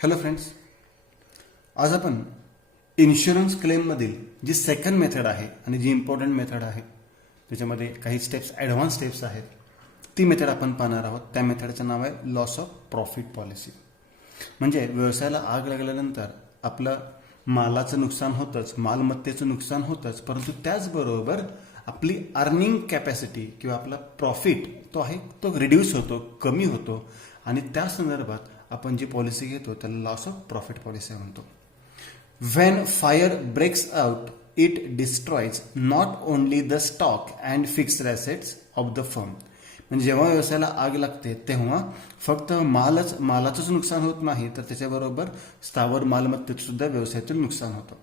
Hello friends, आज आपण insurance क्लेममधील जी second method आहे आणि जी इम्पॉर्टंट मेथड आहे त्याच्यामध्ये काही स्टेप्स ॲडव्हान्स स्टेप्स आहेत ती मेथड आपण पाहणार आहोत. त्या मेथडचं नाव आहे लॉस ऑफ प्रॉफिट पॉलिसी. म्हणजे व्यवसायाला आग लागल्यानंतर आपलं मालाचं नुकसान होतंच, मालमत्तेचं नुकसान होतंच, परंतु त्याचबरोबर आपली अर्निंग कॅपॅसिटी किंवा आपला प्रॉफिट तो रिड्यूस होतो, कमी होतो आणि त्या संदर्भात आपण जी पॉलिसी घेतो त्याला लॉस ऑफ प्रॉफिट पॉलिसी म्हणतो. When fire breaks out it destroys not only the stock and fixed assets of the firm. म्हणजे जेव्हा व्यवसायाला आग लागते तेव्हा फक्त मालाचंच नुकसान होत नाही, तर त्याच्याबरोबर स्थावर मालमत्तेचं सुद्धा व्यवसायातील नुकसान होतं.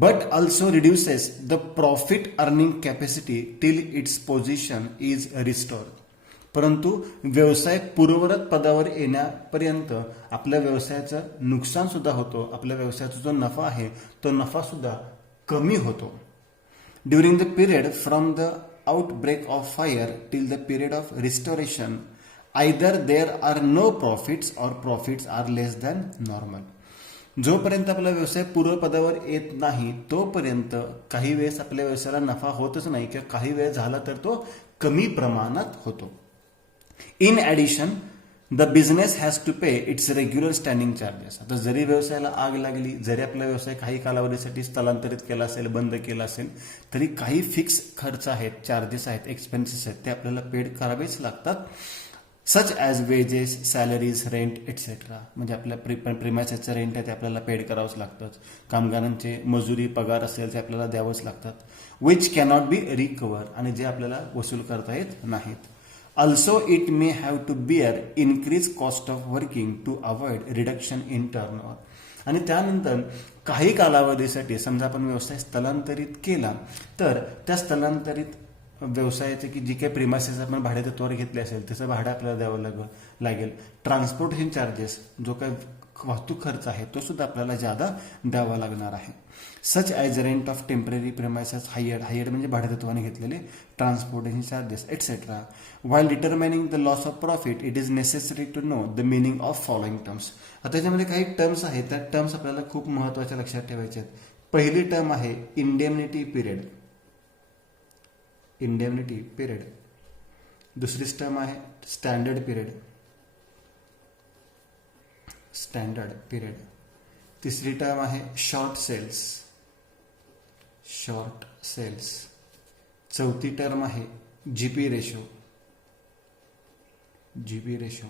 But also reduces the profit earning capacity till it's position is restored. परंतु व्यवसाय पूर्ववत पदावर येण्यापर्यंत आपल्या व्यवसायाचं नुकसान सुद्धा होतो, आपल्या व्यवसायाचा जो नफा आहे तो नफा सुद्धा कमी होतो. During the period from the outbreak of fire till the period of restoration, either there are no profits or profits are less than normal. जोपर्यंत आपला व्यवसाय पूर्वपदावर येत नाही तोपर्यंत काही वेळेस आपल्या व्यवसायाला नफा होतच नाही किंवा काही वेळ झाला तर तो कमी प्रमाणात होतो. In addition the business has to pay its regular standing charges. आता जरी व्यवसायाला आग लागली, जरी आपला व्यवसाय काही कालावधीसाठी स्थलांतरित केला असेल, बंद केला असेल, तरी काही फिक्स खर्च आहेत, चार्जेस आहेत, एक्सपेन्सेस आहेत, ते आपल्याला पेड करावेच लागतात. Such as wedges, salaries, rent etcetera. म्हणजे आपल्या प्रिमायसेसचं रेंट आहे ते आपल्याला पेड करावंच लागतं. कामगारांचे मजुरी, पगार असेल ते आपल्याला द्यावंच लागतात. विच कॅनॉट बी रिकवर, आणि जे आपल्याला वसूल करता येत नाहीत. Also, it may have to bear increased cost of working to avoid reduction in turnover. आणि त्यानंतर काही कालावधीसाठी समजा आपण व्यवसाय स्थलांतरित केला तर त्या स्थलांतरित व्यवसायाचे की जी काही प्रिमायसेस आपण भाडेतत्वावर घेतले असेल त्याचं भाडं आपल्याला द्यावं लागेल. ट्रान्सपोर्टेशन चार्जेस, जो काही वाहतूक खर्च आहे तो सुद्धा आपल्याला ज्यादा द्यावा लागणार आहे. Such as rent of temporary premises hired म्हणजे भाडेतत्वाने घेतलेले transportation charges etcetera. While determining the loss of profit it is necessary to know the meaning of following terms. आता त्याच्यामध्ये काही टर्म्स आहेत, त्या टर्म्स आपल्याला खूप महत्त्वाच्या लक्षात ठेवायच्या आहेत. पहिली टर्म आहे इंडेमनिटी पिरियड. Indemnity period. दुसरी टर्म आहे स्टँडर्ड पिरियड. Standard period. तिसरी टर्म आहे शॉर्ट सेल्स. Short sales. चौथी टर्म आहे जीपी रेशो. GP ratio.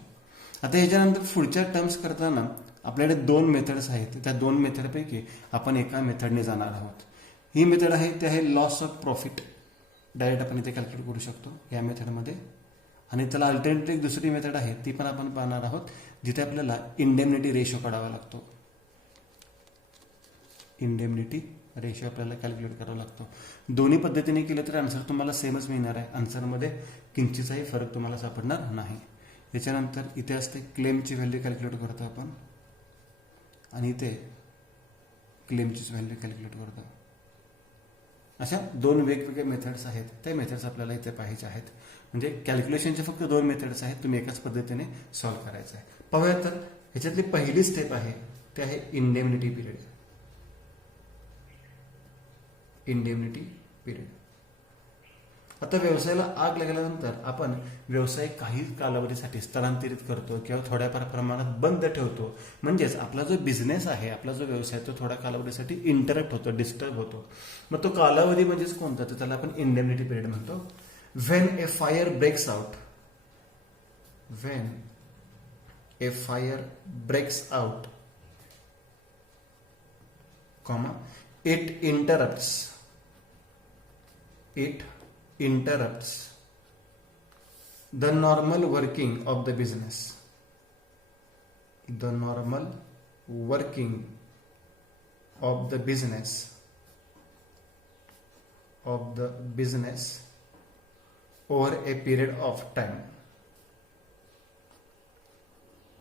आता ह्याच्यानंतर पुढच्या टर्म्स करताना आपल्याकडे दोन मेथड्स आहेत. त्या दोन मेथडपैकी आपण एका मेथडने जाणार आहोत. ही मेथड आहे ते आहे लॉस ऑफ प्रॉफिट. डायरेक्ट आपण इथे कॅल्क्युलेट करू शकतो या मेथडमध्ये. आणि त्याला अल्टरनेटिव्ह एक दुसरी मेथड आहे ती पण आपण पाहणार आहोत, जिथे आपल्याला इंडेमनिटी रेशो काढावा लागतो. इंडेमनिटी रेशो आपल्याला कॅल्क्युलेट करावा लागतो. दोन्ही पद्धतीने केलं तर आन्सर तुम्हाला सेमच मिळणार आहे. आन्सरमध्ये किंचितही फरक तुम्हाला सापडणार नाही. याच्यानंतर इथे असते क्लेमची व्हॅल्यू कॅल्क्युलेट करतो आपण, आणि इथे क्लेमचीच व्हॅल्यू कॅल्क्युलेट करतो. अशा दोन वेगवेगळे मेथड्स आहेत, त्या मेथड्स आपल्याला इथे पाहायचे आहेत. म्हणजे कॅल्क्युलेशनचे फक्त दोन मेथड्स आहेत, तुम्ही एकाच पद्धतीने सॉल्व्ह करायचं आहे. पाहूया तर ह्याच्यातली पहिली स्टेप आहे ते आहे इंडेमनिटी पिरियड. Indemnity period. आता व्यवसायाला आग लागल्यानंतर आपण व्यवसाय काही कालावधीसाठी स्थलांतरित करतो किंवा थोड्याफार प्रमाणात बंद ठेवतो. म्हणजेच आपला जो बिझनेस आहे, आपला जो व्यवसाय तो थोड्या कालावधीसाठी इंटरप्ट होतो, डिस्टर्ब होतो. मग तो कालावधी म्हणजेच कोणता, तर त्याला आपण इंडेमनिटी पिरियड म्हणतो. When a fire breaks out. When a fire breaks out, comma, it interrupts the normal working of the business. The normal working of the business over a period of time.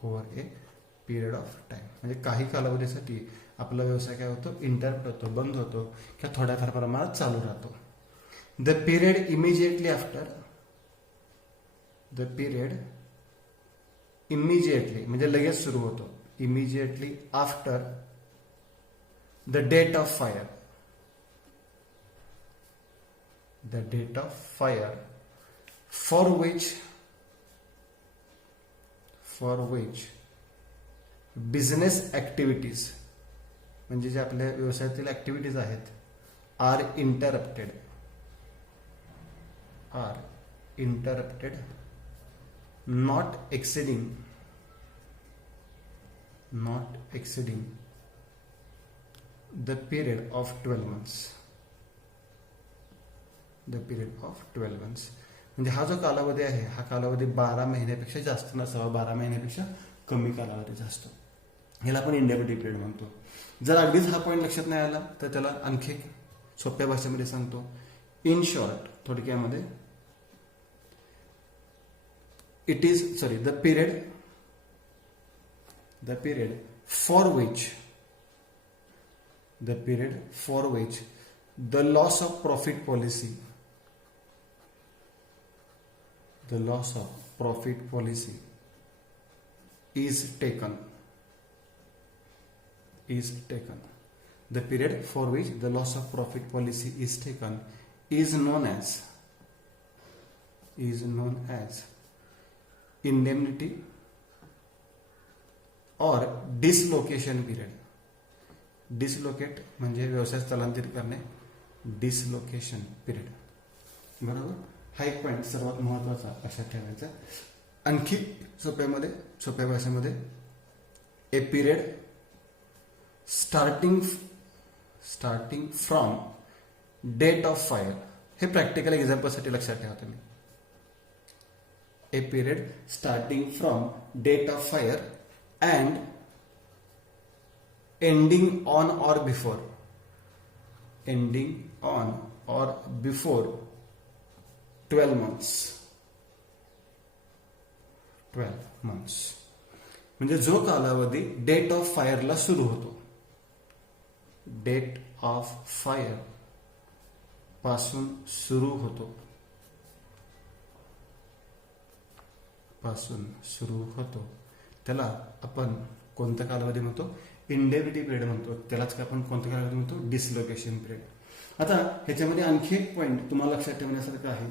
over a period of time. म्हणजे काही कालावधीसाठी आपला व्यवसाय काय होतो, interrupt होतो, बंद होतो किंवा थोड्याफार प्रमाणात चालू राहतो. The period immediately after, the period immediately म्हणजे लगेच सुरू होतो. immediately after the date of fire, the date of fire for which business activities, म्हणजे जे आपल्या व्यवसायातील ऍक्टिव्हिटीज आहेत, are interrupted, not exceeding the period of 12 months. म्हणजे हा जो कालावधी आहे, हा कालावधी 12 महिन्यापेक्षा जास्त नसावा, 12 महिन्यापेक्षा कमी कालावधीचा असतो. ह्याला आपण इंडेफिनिट पिरियड म्हणतो. जर अगदीच हा पॉईंट लक्षात नाही आला तर त्याला आणखी सोप्या भाषेमध्ये सांगतो. इन शॉर्ट, थोडक्यामध्ये, it is the period for which the loss of profit policy is taken. The period for which the loss of profit policy is taken is known as indemnity or dislocation period. Dislocate म्हणजे व्यवसाय स्थलांतरित करणे, dislocation period. बरोबर. हा एक point सर्वात महत्वाचा लक्षात ठेवायचा. आणखी सोप्या भाषेमध्ये, a period starting from date of fire. हे प्रॅक्टिकल एक्झाम्पलसाठी लक्षात ठेवा तुम्ही. A period starting from date of fire and ending on or before 12 months. म्हणजे जो कालावधी डेट ऑफ फायरला सुरू होतो, डेट ऑफ फायर पासून सुरू होतो त्याला आपण कोणता कालावधी म्हणतो? इंडेफिनिट पिरियड म्हणतो. त्यालाच काय आपण कोणता कालावधी म्हणतो? Dislocation period. आता ह्याच्यामध्ये आणखी एक पॉईंट तुम्हाला लक्षात ठेवण्यासारखं आहे.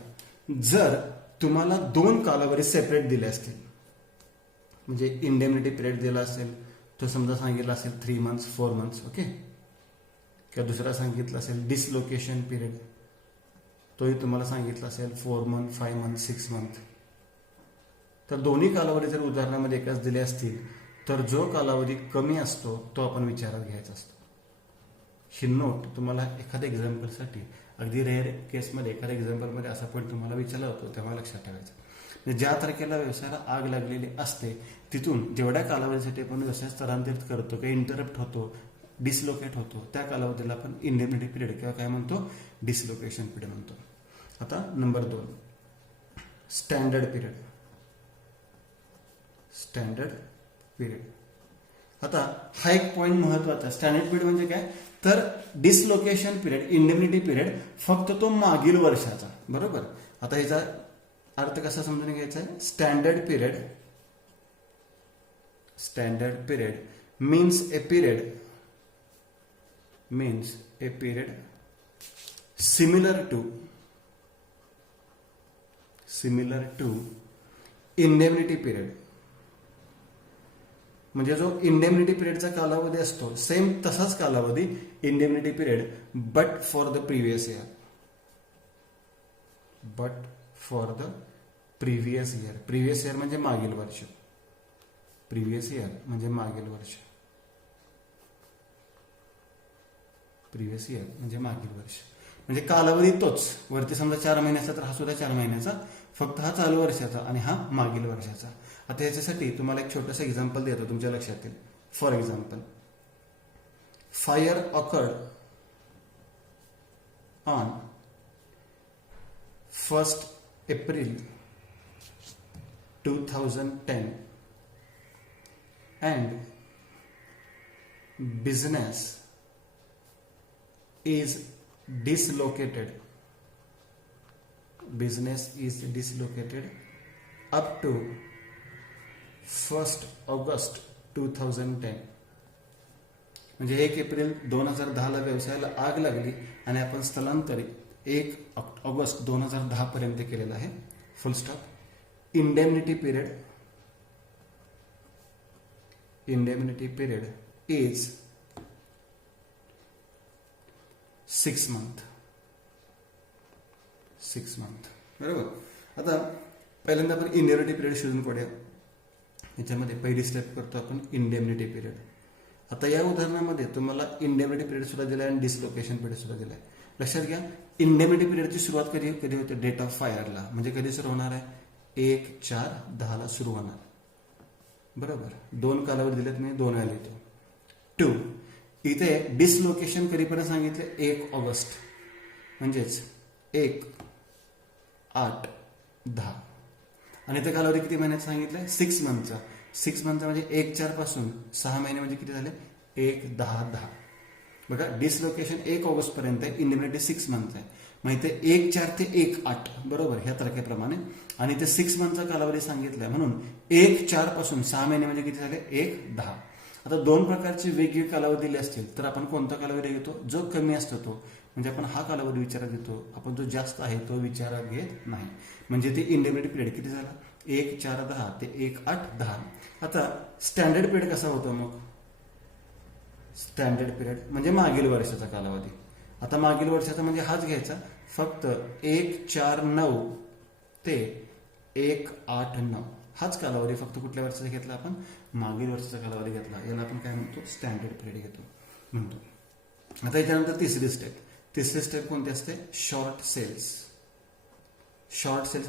जर तुम्हाला 2 कालावधी सेपरेट दिले असतील, म्हणजे इंडेमनिटी पिरियड दिला असेल, तो समजा सांगितला असेल 3 months 4 months, ओके, किंवा दुसरा सांगितलं असेल डिसलोकेशन पिरियड, तोही तुम्हाला सांगितलं असेल 4 months 5 months 6 months, तर दोन्ही कालावधी जर उदाहरणामध्ये एकाच दिले असतील तर जो कालावधी कमी असतो तो आपण विचारात घ्यायचा असतो. ही नोट तुम्हाला एखाद्या एक्झाम्पलसाठी, अगदी रेअर केसमध्ये एखाद्या एक्झाम्पलमध्ये असा पॉईंट तुम्हाला विचारला होतो तेव्हा लक्षात ठेवायचं. म्हणजे ज्या तारखेला व्यवसायाला आग लागलेली असते तिथून जेवढ्या कालावधीसाठी आपण व्यवसाय स्थलांतरित करतो किंवा इंटरप्ट होतो, डिसलोकेट होतो, त्या कालावधीला आपण इंडेमनिटी पिरियड किंवा काय म्हणतो? डिसलोकेशन पिरियड म्हणतो. आता नंबर 2, स्टँडर्ड पिरियड. आता हा एक पॉईंट महत्वाचा. स्टँडर्ड पिरियड म्हणजे काय? तर डिसलोकेशन पिरियड, इंडेमनिटी पिरियड फक्त तो मागील वर्षाचा. बरोबर. आता ह्याचा अर्थ कसा समजून घ्यायचा आहे? Standard period means a period similar to indemnity period. म्हणजे जो इंडेमनिटी पिरियडचा कालावधी असतो सेम तसाच कालावधी indemnity period, but for the previous year. Previous year म्हणजे मागील वर्ष. म्हणजे कालावधी तोच. वरती समजा 4 महिन्याचा तर हा सुद्धा 4 महिन्याचा, फक्त हा चालू वर्षाचा आणि हा मागील वर्षाचा. आता याच्यासाठी तुम्हाला एक छोटंसं एक्झाम्पल देतो तुमच्या लक्षात येईल. For example, fire awkward on 1st April 2010 and business is dislocated up to 1st August 2010. म्हणजे 1 एप्रिल 2010ला व्यवसायाला आग लागली आणि आपण स्थलांतरित 1 ऑगस्ट 2010 पर्यंत केलेलं आहे. फुल stop. Indemnity period is 6 month. बरोबर. आता पहिल्यांदा आपण इंडेमनिटी पिरियड शोधून काढूया. याच्यामध्ये पहिली स्टेप करतो आपण इंडेमनिटी पिरियड. आता या उदाहरणामध्ये तुम्हाला इंडेमनिटी पिरियड सुद्धा दिलाय आणि डिसलोकेशन पिरियड सुद्धा दिलाय. लक्षात घ्या, इंडेमनिटी पिरियडची सुरुवात कधी होते? डेट ऑफ फायरला. म्हणजे कधी सुरू होणार आहे? 1/4/10 सुरू होणार. बरोबर. 2 कालावधी दिलेत, मी 2 वेळा लिहितो. 2. इथे डिसलोकेशन कधीपर्यंत सांगितले? 1 ऑगस्ट. म्हणजेच 1/8/10. आणि इथे कालावधी किती महिन्यात सांगितलंय? 6 मंथचा. 6 मंथचा म्हणजे 1/4 पासून 6 महिने म्हणजे किती झाले? 1/10/10. बघा, डिसलोकेशन 1 ऑगस्ट पर्यंत आहे, इंडेमनिटी 6 मंथ आहे. मग इथे 1/4 ते 1/8 बरोबर ह्या तारखेप्रमाणे. आणि इथे 6 मंथचा कालावधी सांगितलाय म्हणून 1/4 पासून 6 महिने म्हणजे किती झाले? 1/10. आता 2 प्रकारचे वेगवेगळे कालावधी दिले असतील तर आपण कोणता कालावधी घेतो? जो कमी असतो तो. म्हणजे आपण हा कालावधी विचारात घेतो. आपण जो जास्त आहे तो विचारात घेत नाही. म्हणजे ते इंडेमनिटी पिरियड किती झाला? 1/4/10 ते 1/8/10. आता स्टँडर्ड पिरियड कसा होतो मग? स्टँडर्ड पिरियड म्हणजे मागील वर्षाचा कालावधी. आता मागील वर्षाचा म्हणजे हाच घ्यायचा, फक्त 1/4/9 ते 1/8/9 हाच कालावधी फक्त कुठल्या वर्षाचा घेतला आपण? मागील वर्षाचा कालावधी घेतला. याला आपण काय म्हणतो? स्टँडर्ड पिरियड म्हणतो. आता याच्यानंतर तिसरी स्टेप कोणती असते? शॉर्ट सेल्स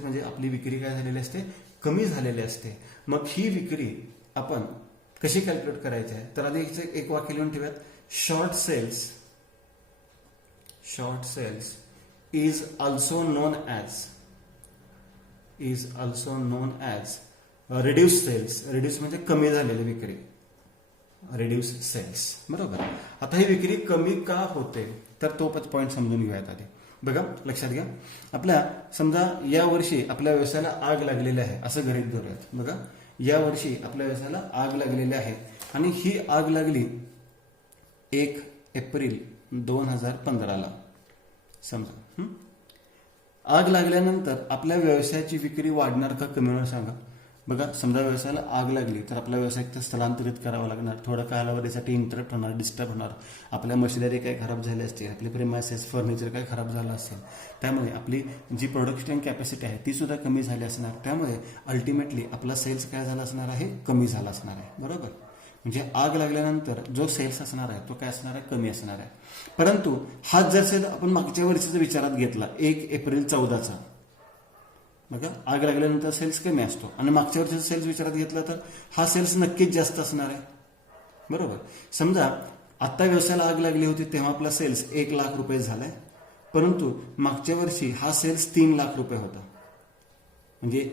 म्हणजे आपली विक्री काय झालेली असते? कमी झालेली असते. मग ही विक्री आपण कशी कॅल्क्युलेट करायची आहे? तर आधी एक वाक्य लिहून ठेवूयात. Short sales is also known as reduce sales. Reduce म्हणजे कमी झालेली विक्री. Reduce sales. बरोबर. आता ही विक्री कमी का होते? तर तो पॉईंट समजून घेऊयात आधी. बघा, लक्षात घ्या. आपल्या समजा या वर्षी आपल्या व्यवसायाला आग लागलेली आहे असं गृहीत धरूयात. बघा, या वर्षी आपल्या व्यवसायाला आग लागलेली आहे आणि ही आग लागली 1 एप्रिल 2015ला समजा. आग लागल्यानंतर आपल्या व्यवसायाची विक्री वाढणार का कमी होणार सांगा? बघा, समजा व्यवसायाला आग लागली तर आपल्या व्यवसायात स्थलांतरित करावं लागणार. थोड्या कालावधीसाठी इंटरप्ट होणार, डिस्टर्ब होणार. आपल्या मशिनरी काही खराब झाली असते, आपले प्रिमायसेस फर्निचर काही खराब झालं असेल, त्यामुळे आपली जी प्रोडक्शन कॅपॅसिटी आहे ती सुद्धा कमी झाली असणार. त्यामुळे अल्टिमेटली आपला सेल्स काय झाला असणार आहे? कमी झाला असणार आहे. बरोबर. म्हणजे आग लागल्यानंतर जो सेल्स असणार आहे तो काय असणार आहे? कमी असणार आहे. परंतु हाच जर सेल आपण मागच्या वर्षीचा विचारात घेतला 1 एप्रिल 14चा. बघा, आग लागल्यानंतर सेल्स कमी असतो आणि मागच्या वर्षीचा सेल्स विचारात घेतला तर हा सेल्स नक्कीच जास्त असणार आहे. बरोबर. समजा आता व्यवसायाला आग लागली होती तेव्हा आपला सेल्स 1 लाख रुपये झालाय, परंतु मागच्या वर्षी हा सेल्स 3 लाख रुपये होता. म्हणजे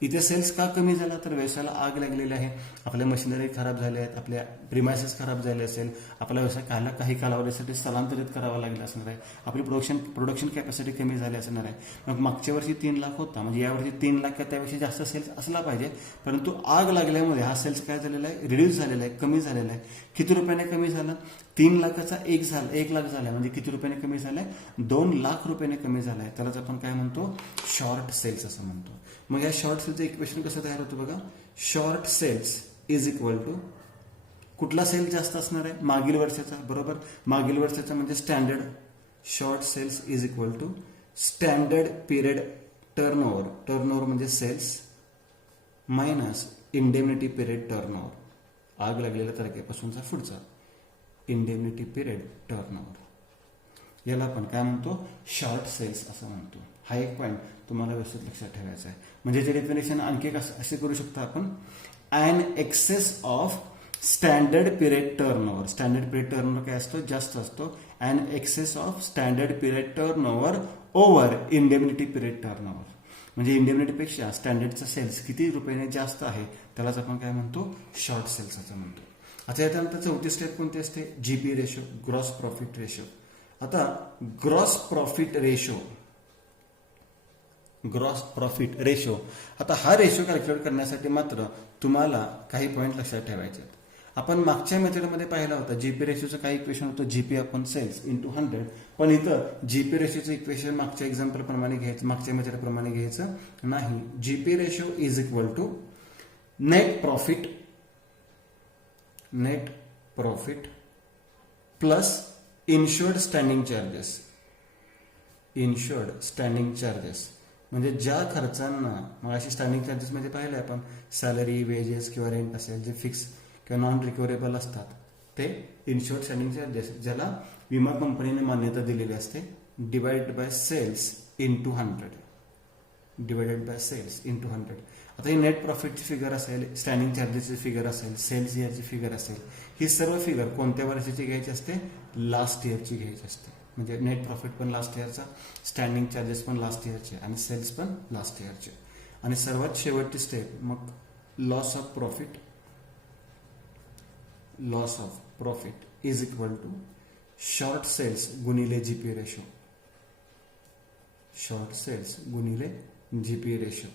इथे सेल्स का कमी झाला? तर व्यवसायाला आग लागलेली आहे, आपल्या मशिनरी खराब झाल्या आहेत, आपल्या प्रिमायसेस खराब झाले असेल, आपला व्यवसाय काही कालावधीसाठी स्थलांतरित करावा लागला असणार आहे, आपली प्रोडक्शन कॅपॅसिटी कमी झाली असणार आहे. मग मागच्या वर्षी 3 लाख होता, म्हणजे यावर्षी 3 लाख त्यापेक्षा जास्त सेल्स असला पाहिजे. परंतु आग लागल्यामुळे हा सेल्स काय झालेला आहे? रिड्यूस झालेला आहे, कमी झालेला आहे. किती रुपयाने कमी झाला? 3 लाखाचा 1 लाख झाला, म्हणजे किती रुपयाने कमी झालाय? 2 लाख रुपयाने कमी झालाय. त्यालाच आपण काय म्हणतो? शॉर्ट सेल्स असं म्हणतो. मग या शॉर्ट सेलचं इक्वेशन कसं तयार होतं बघा. Short sales is equal to कुठला सेल जास्त असणार आहे? मागील वर्षाचा. बरोबर. मागील वर्षाचा म्हणजे standard. Short sales is equal to standard period turnover. Turnover म्हणजे sales minus indemnity period turnover. आग लागलेल्या तारखेपासूनचा पुढचा इंडेमनिटी पिरियड टर्नओव्हर. याला आपण काय म्हणतो? शॉर्ट सेल्स असं म्हणतो. हा एक पॉईंट तुम्हाला व्यवस्थित लक्षात ठेवायचा आहे. म्हणजे जे डेफिनेशन आणखी असे करू शकतो आपण. An excess of standard period turnover. Standard period turnover काय असतो? जास्त असतो. An excess of standard period turnover over indemnity period turnover. म्हणजे इंडेमनिटीपेक्षा स्टँडर्डचा सेल्स किती रुपयाने जास्त आहे त्यालाच आपण काय म्हणतो? शॉर्ट सेल्स असं म्हणतो. आता याच्यानंतर चौथी स्टेप कोणती असते? GP ratio, gross profit ratio. आता gross profit ratio gross profit ratio. आता हा रेशो कॅल्क्युलेट करण्यासाठी मात्र तुम्हाला काही पॉईंट लक्षात ठेवायचे आहेत. आपण मागच्या मेथडमध्ये पाहिला होता जीपी रेशोचं काही इक्वेशन होतं जीपी अपॉन सेल्स इंटू 100. पण इथं जीपी रेशोचं इक्वेशन मागच्या एक्झाम्पल प्रमाणे घ्यायचं, मागच्या मेथड प्रमाणे घ्यायचं नाही. GP ratio is equal to net profit plus insured standing charges. म्हणजे ज्या खर्चांना मग अशी स्टँडिंग चार्जेस मध्ये पाहिले आपण सॅलरी, वेजेस किंवा रेंट असेल जे फिक्स किंवा नॉन रिकव्हरेबल असतात ते इन्शुर्ड स्टँडिंग चार्जेस ज्याला विमा कंपनीने मान्यता दिलेली असते डिवाइडेड बाय सेल्स इंटू 100. आता ही नेट प्रॉफिटची फिगर असेल, स्टँडिंग चार्जेसची फिगर असेल, सेल्स इयरची फिगर असेल, ही सर्व फिगर कोणत्या वर्षाची घ्यायची असते? लास्ट इयरची घ्यायची असते. म्हणजे नेट प्रॉफिट पण लास्ट इयरचा, स्टँडिंग चार्जेस पण लास्ट इयरचे आणि सेल्स पण लास्ट इयरचे. आणि सर्वात शेवटची स्टेप मग loss of profit is equal to short sales गुणिले जीपी रेशो.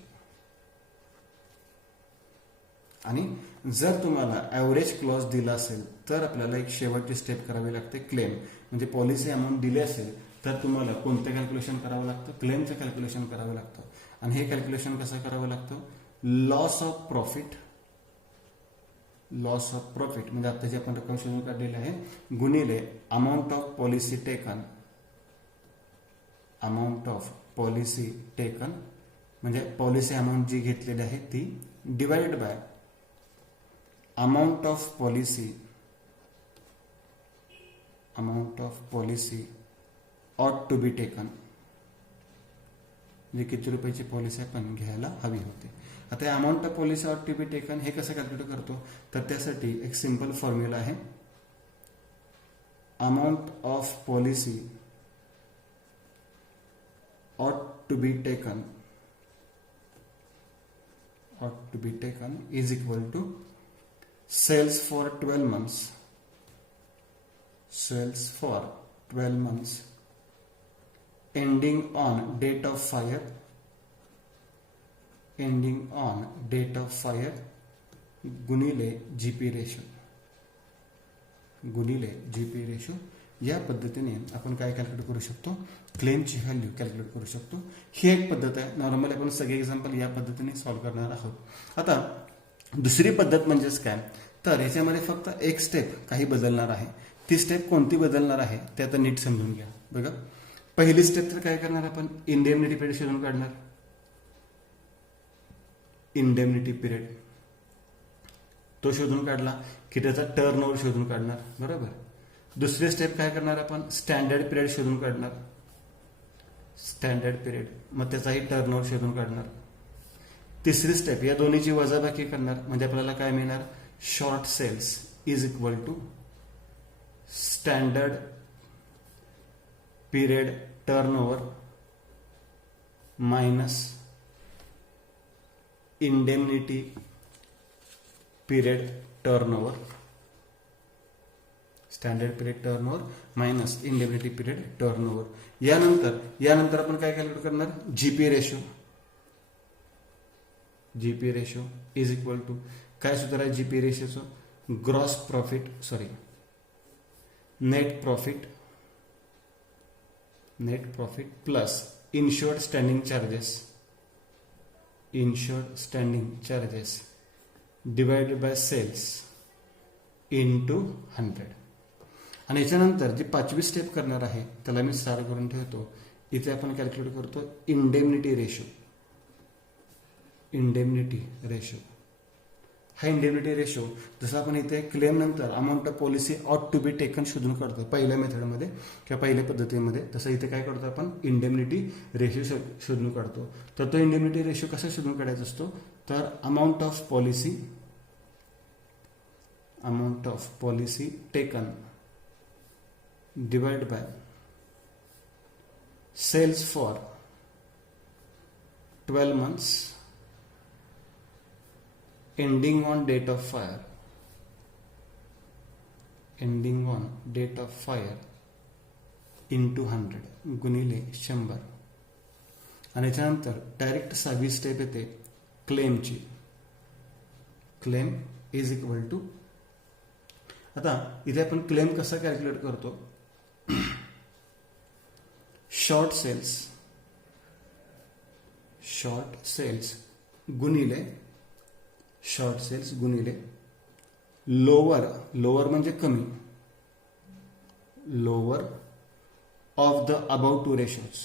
आणि जर तुम्हाला ॲव्हरेज क्लॉज दिला असेल तर आपल्याला एक शेवटची स्टेप करावी लागते क्लेम. म्हणजे पॉलिसी अमाऊंट दिली असेल तर तुम्हाला कोणतं कॅल्क्युलेशन करावं लागतं? क्लेमचं कॅल्क्युलेशन करावं लागतं. आणि हे कॅल्क्युलेशन कसं करावं लागतं? लॉस ऑफ प्रॉफिट म्हणजे आता जे आपण रक्कम शोधून काढलेली आहे गुणिले अमाऊंट ऑफ पॉलिसी टेकन म्हणजे पॉलिसी अमाऊंट जी घेतलेली आहे ती divided by amount of policy ऑट टू बी टेकन. म्हणजे किती रुपयाची पॉलिसी आपण घ्यायला हवी होती. आता या अमाऊंट ऑफ पॉलिसी ऑट टू बी टेकन हे कसं कॅल्क्युलेट करतो? तर त्यासाठी एक सिंपल फॉर्म्युला आहे. Amount of policy ought to be taken is equal to sales for 12 months ending on date of fire गुणिले जीपी रेशो. या पद्धतीने आपण काय कॅल्क्युलेट करू शकतो? क्लेमची व्हॅल्यू कॅल्क्युलेट करू शकतो. ही एक पद्धत आहे. नॉर्मली आपण सगळे एक्झाम्पल या पद्धतीने सॉल्व्ह करणार आहोत. आता दुसरी पद्धत म्हणजेच काय? तर याच्यामध्ये फक्त एक स्टेप काही बदलणार आहे. ती स्टेप कोणती बदलणार आहे ते आता नीट समजून घ्या. बघा, पहिली स्टेप तर काय करणार आपण? इंडेमनिटी पिरियड शोधून काढणार. इंडेमनिटी पिरियड तो शोधून काढला की त्याचा टर्नओव्हर शोधून काढणार. बरोबर. दुसरी स्टेप काय करणार आपण? स्टँडर्ड पिरियड शोधून काढणार. मग त्याचाही टर्नओव्हर शोधून काढणार. तिसरी स्टेप या दोन्हीची वजाबाकी करणार. म्हणजे आपल्याला काय मिळणार? Short sales is equal to standard period turnover minus indemnity period turnover. Standard period turnover minus indemnity period turnover. यानंतर आपण काय कॅल्क्युलेट करणार? GP ratio is equal to काय सूत्र आहे जीपी रेशोचं? Net profit plus insured standing charges divided by sales into 100. आणि याच्यानंतर जी पाचवी स्टेप करणार आहे त्याला मी स्टार करून ठेवतो. इथे आपण कॅल्क्युलेट करतो इंडेमनिटी रेशो. हा इंडेमनिटी रेशो जसं आपण इथे क्लेम नंतर अमाऊंट ऑफ पॉलिसी ऑट टू बी टेकन शोधून काढतो पहिल्या मेथडमध्ये किंवा पहिल्या पद्धतीमध्ये, तसं इथे काय करतो आपण? इंडेमनिटी रेशो शोधून काढतो. तर तो इंडेमनिटी रेशो कसा शोधून काढायचा असतो? तर amount of policy taken divide by cells for 12 months ending on date of fire into 100 गुणिले 100. आणि त्याच्यानंतर डायरेक्ट 6वी स्टेप येते क्लेमची. क्लेम इज इक्वल टू, आता इथे आपण क्लेम कसा कॅल्क्युलेट करतो, शॉर्ट सेल्स गुणिले लोअर म्हणजे कमी, lower of the above two ratios,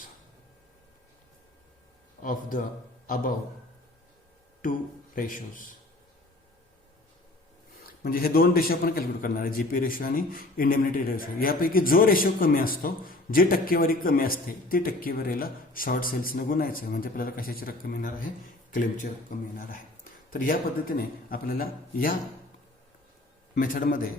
म्हणजे हे दोन रेशो आपण कॅल्क्युलेट करणार आहे, जीपी रेशो आणि इंडेमनिटी रेशो. यापैकी जो रेशो कमी असतो, जे टक्केवारी कमी असते, ती टक्केवारीला शॉर्ट सेल्सने गुणायचं, म्हणजे आपल्याला कशाची रक्कम येणार आहे, क्लेमची रक्कम येणार आहे. तर या पद्धतीने आपल्याला या मेथडमध्ये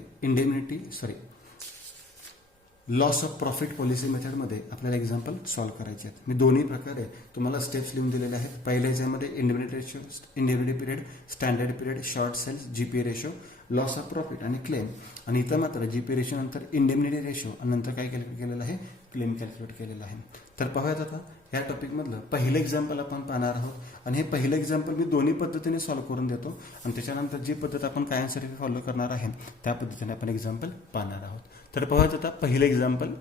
लॉस ऑफ प्रॉफिट पॉलिसी मेथडमध्ये आपल्याला एक्झाम्पल सॉल्व्ह करायचे आहेत. मी दोन्ही प्रकारे तुम्हाला स्टेप्स लिहून दिलेले आहेत. पहिल्या याच्यामध्ये indemnity ratio, indemnity period, standard period, short sales, GP ratio, loss of profit आणि क्लेम. आणि इथं मात्र जीपी रेशो नंतर इंडेमनिटी रेशो आणि नंतर काय कॅल्क्युलेट केलेलं आहे, क्लेम कॅल्क्युलेट केलेलं आहे. तर पाहूयात आता या टॉपिकमधलं पहिलं एक्झाम्पल आपण पाहणार आहोत. आणि हे पहिलं एक्झाम्पल मी दोन्ही पद्धतीने सॉल्व्ह करून देतो आणि त्याच्यानंतर जी पद्धत आपण कायमसाठी फॉलो करणार आहे त्या पद्धतीने आपण एक्झाम्पल पाहणार आहोत. तर पाहूयात आता पहिलं एक्झाम्पल.